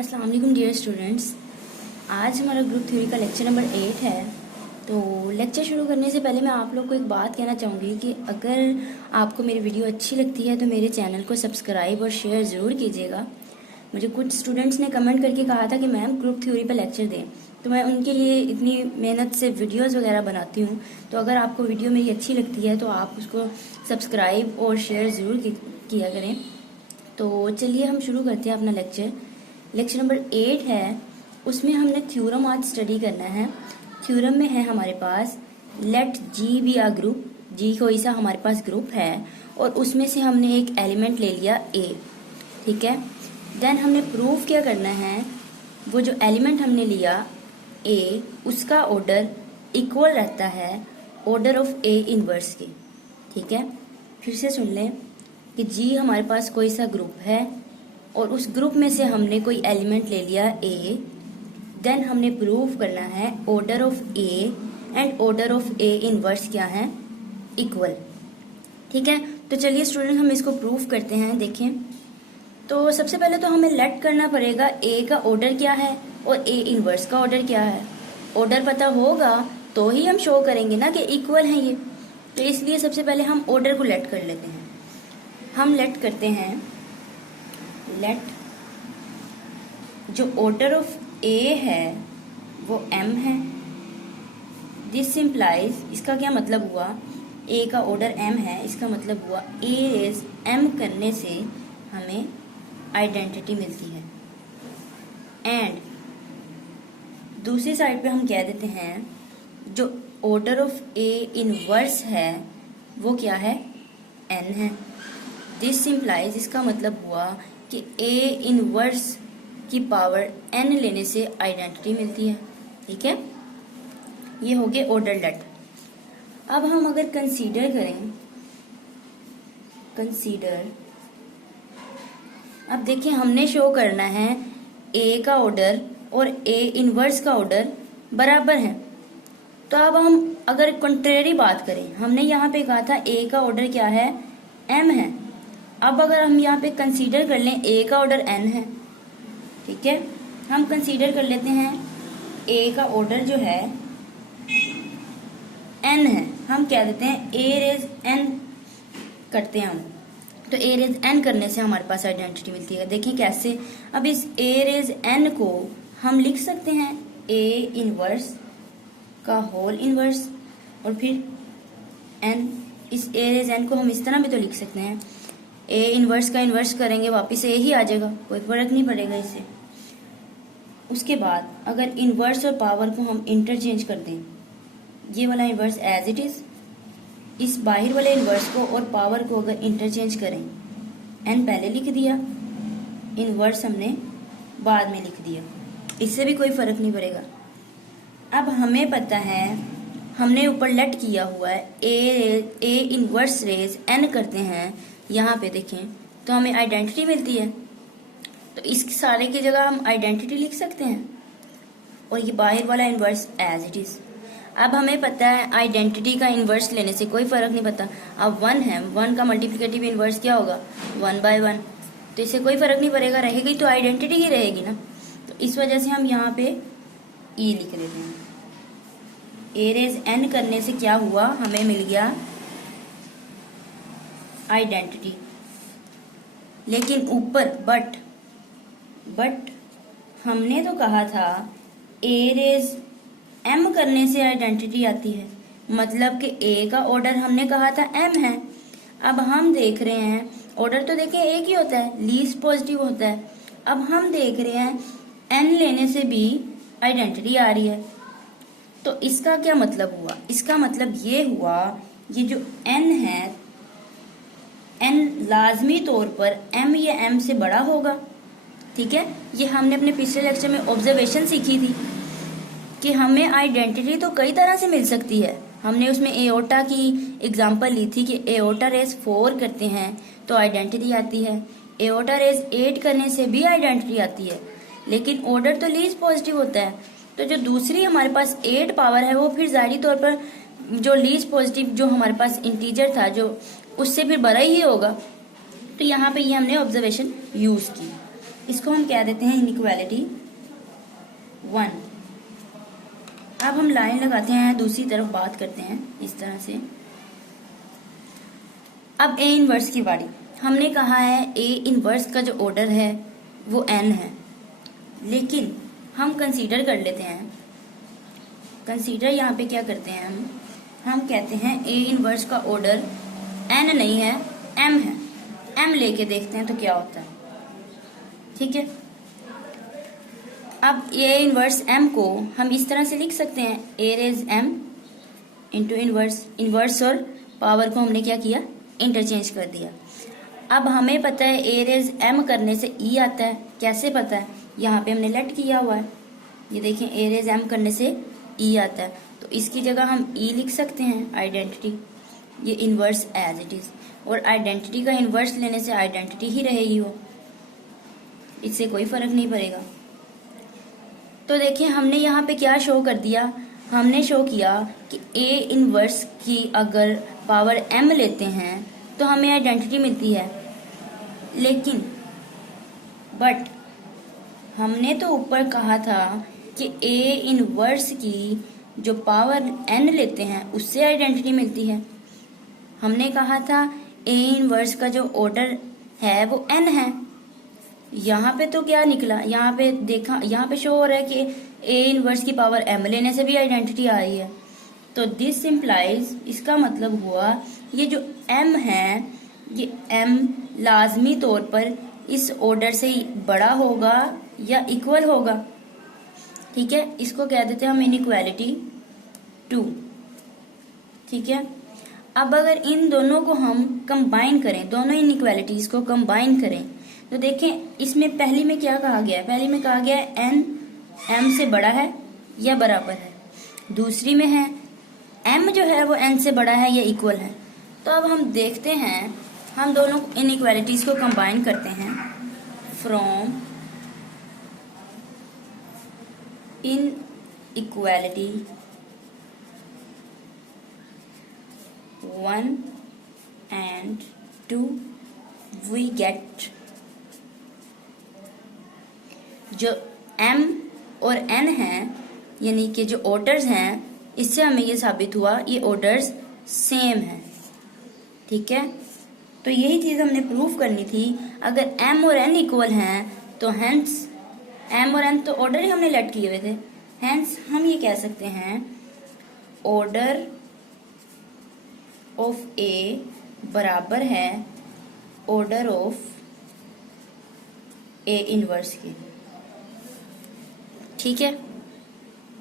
अस्सलाम वालेकुम dear students. आज हमारा ग्रुप थ्योरी का लेक्चर नंबर 8 है। तो लेक्चर शुरू करने से पहले मैं आप लोग को एक बात कहना चाहूँगी कि अगर आपको मेरी वीडियो अच्छी लगती है तो मेरे चैनल को सब्सक्राइब और शेयर ज़रूर कीजिएगा। मुझे कुछ स्टूडेंट्स ने कमेंट करके कहा था कि मैम ग्रुप थ्योरी पर लेक्चर दें, तो मैं उनके लिए इतनी मेहनत से वीडियोज़ वगैरह बनाती हूँ। तो अगर आपको वीडियो मेरी अच्छी लगती है तो आप उसको सब्सक्राइब और शेयर ज़रूर किया करें। तो चलिए हम शुरू करते हैं अपना लेक्चर नंबर 8 है। उसमें हमने थ्योरम आज स्टडी करना है। थ्योरम में है हमारे पास लेट जी बी आ ग्रुप, जी कोई सा हमारे पास ग्रुप है और उसमें से हमने एक एलिमेंट ले लिया ए, ठीक है। देन हमने प्रूफ क्या करना है, वो जो एलिमेंट हमने लिया ए उसका ऑर्डर इक्वल रहता है ऑर्डर ऑफ ए इनवर्स के, ठीक है। फिर से सुन लें कि जी हमारे पास कोई सा ग्रुप है और उस ग्रुप में से हमने कोई एलिमेंट ले लिया ए। देन हमने प्रूव करना है order of A and order of A inverse क्या है, इक्वल, ठीक है। तो चलिए स्टूडेंट हम इसको प्रूव करते हैं। देखें तो सबसे पहले तो हमें लेट करना पड़ेगा ए का ऑर्डर क्या है और ए इनवर्स का ऑर्डर क्या है। ऑर्डर पता होगा तो ही हम शो करेंगे ना कि इक्वल है ये। तो इसलिए सबसे पहले हम ऑर्डर को लेट कर लेते हैं। हम लेट करते हैं, लेट जो ऑर्डर ऑफ ए है वो m है। दिस सिंप्लाइज, इसका क्या मतलब हुआ, a का ऑर्डर m है, इसका मतलब हुआ a रेज m करने से हमें आइडेंटिटी मिलती है। एंड दूसरी साइड पे हम कह देते हैं जो ऑर्डर ऑफ a इनवर्स है वो क्या है, n है। दिस सिंप्लाइज, इसका मतलब हुआ कि a इनवर्स की पावर n लेने से आइडेंटिटी मिलती है, ठीक है। ये हो गए ऑर्डर लेट। अब हम अगर कंसीडर करें, अब देखिए हमने शो करना है a का ऑर्डर और a इनवर्स का ऑर्डर बराबर है। तो अब हम अगर कंट्रेरी बात करें, हमने यहाँ पे कहा था a का ऑर्डर क्या है, m है। अब अगर हम यहाँ पे कंसीडर कर लें a का ऑर्डर n है, ठीक है। हम कंसीडर कर लेते हैं a का ऑर्डर जो है n है, हम कह देते हैं a रेज n करते हैं हम। तो a रेज n करने से हमारे पास आइडेंटिटी मिलती है। देखिए कैसे, अब इस a रेज n को हम लिख सकते हैं a इनवर्स का होल इनवर्स और फिर n। इस a रेज n को हम इस तरह भी तो लिख सकते हैं, a इनवर्स का इनवर्स करेंगे वापस a ही आ जाएगा, कोई फर्क नहीं पड़ेगा इससे। उसके बाद अगर इनवर्स और पावर को हम इंटरचेंज कर दें, ये वाला इनवर्स एज इट इज, इस बाहर वाले इनवर्स को और पावर को अगर इंटरचेंज करें, n पहले लिख दिया, इनवर्स हमने बाद में लिख दिया, इससे भी कोई फर्क नहीं पड़ेगा। अब हमें पता है, हमने ऊपर लेट किया हुआ है a इनवर्स रेज n करते हैं, यहाँ पे देखें तो हमें आइडेंटिटी मिलती है। तो इस सारे की जगह हम आइडेंटिटी लिख सकते हैं और ये बाहर वाला इनवर्स एज इट इज। अब हमें पता है आइडेंटिटी का इनवर्स लेने से कोई फर्क नहीं पड़ता। अब 1 है, 1 का मल्टीप्लिकेटिव इनवर्स क्या होगा, 1/1। तो इससे कोई फर्क नहीं पड़ेगा, रहेगी तो आइडेंटिटी ही रहेगी ना। तो इस वजह से हम यहाँ पे ई लिख देते हैं। a रेज n करने से क्या हुआ, हमें मिल गया आइडेंटिटी। लेकिन ऊपर बट हमने तो कहा था a रेज m करने से आइडेंटिटी आती है, मतलब कि a का ऑर्डर हमने कहा था m है। अब हम देख रहे हैं ऑर्डर तो देखें एक ही होता है, लीस्ट पॉजिटिव होता है। अब हम देख रहे हैं n लेने से भी आइडेंटिटी आ रही है। तो इसका क्या मतलब हुआ, इसका मतलब ये हुआ ये जो n है, n लाजमी तौर पर m या m से बड़ा होगा, ठीक है। ये हमने अपने पिछले लेक्चर में ऑब्जर्वेशन सीखी थी कि हमें आइडेंटिटी तो कई तरह से मिल सकती है। हमने उसमें एओर्टा की एग्जांपल ली थी कि एओर्टा रेस 4 करते हैं तो आइडेंटिटी आती है, एओर्टा रेस 8 करने से भी आइडेंटिटी आती है, लेकिन ऑर्डर तो लीस्ट पॉजिटिव होता है। तो जो दूसरी हमारे पास 8 पावर है वो फिर जाहिरी तौर पर जो लीस्ट पॉजिटिव जो हमारे पास इंटीजर था जो उससे फिर बड़ा ही होगा। तो यहाँ पे ये हमने ऑब्जर्वेशन यूज की। इसको हम कह देते हैं इनइक्वालिटी 1। अब हम लाइन लगाते हैं, दूसरी तरफ बात करते हैं इस तरह से। अब ए इनवर्स की बारी। हमने कहा है ए इनवर्स का जो ऑर्डर है वो n है, लेकिन हम कंसीडर कर लेते हैं, कंसीडर यहाँ पे क्या करते हैं हम कहते हैं ए इनवर्स का ऑर्डर n नहीं है m है। m लेके देखते हैं तो क्या होता है। ठीक है, अब ए इनवर्स m को हम इस तरह से लिख सकते हैं, a raise m into inverse. Inverse और पावर को हमने क्या किया, इंटरचेंज कर दिया। अब हमें पता है ए रेज m करने से e आता है। कैसे पता है, यहाँ पे हमने लेट किया हुआ है, ये देखें ए रेज m करने से e आता है, तो इसकी जगह हम e लिख सकते हैं, आइडेंटिटी। ये इनवर्स एज इट इज, और आइडेंटिटी का इनवर्स लेने से आइडेंटिटी ही रहेगी वो, इससे कोई फर्क नहीं पड़ेगा। तो देखिए हमने यहाँ पे क्या शो कर दिया, हमने शो किया कि ए इनवर्स की अगर पावर m लेते हैं तो हमें आइडेंटिटी मिलती है, लेकिन बट हमने तो ऊपर कहा था कि ए इनवर्स की जो पावर n लेते हैं उससे आइडेंटिटी मिलती है। हमने कहा था ए इनवर्स का जो ऑर्डर है वो n है। यहाँ पे तो क्या निकला, यहाँ पे देखा, यहाँ पे शो हो रहा है कि ए इनवर्स की पावर m लेने से भी आइडेंटिटी आ रही है। तो दिस इम्प्लाइज, इसका मतलब हुआ ये जो m है, ये m लाजमी तौर पर इस ऑर्डर से बड़ा होगा या इक्वल होगा। ठीक है, इसको कह देते हैं हम इनइक्वालिटी 2। ठीक है, अब अगर इन दोनों को हम कंबाइन करें, दोनों इनइक्वालिटीज को कंबाइन करें, तो देखें इसमें पहली में क्या कहा गया है, पहली में कहा गया है n m से बड़ा है या बराबर है, दूसरी में है m जो है वो n से बड़ा है या इक्वल है। तो अब हम देखते हैं, हम दोनों इनइक्वालिटीज को कंबाइन करते हैं। From inequality 1 and 2 we get, जो m और n हैं, यानी कि जो ऑर्डर्स हैं, इससे हमें ये साबित हुआ ये ऑर्डर्स सेम हैं। ठीक है, तो यही चीज़ हमने प्रूफ करनी थी। अगर m और n इक्वल हैं तो हेंस m और n तो ऑर्डर ही हमने लेट किए हुए थे, हेंस हम ये कह सकते हैं ऑर्डर ऑफ a बराबर है ऑर्डर ऑफ a इनवर्स के। ठीक है।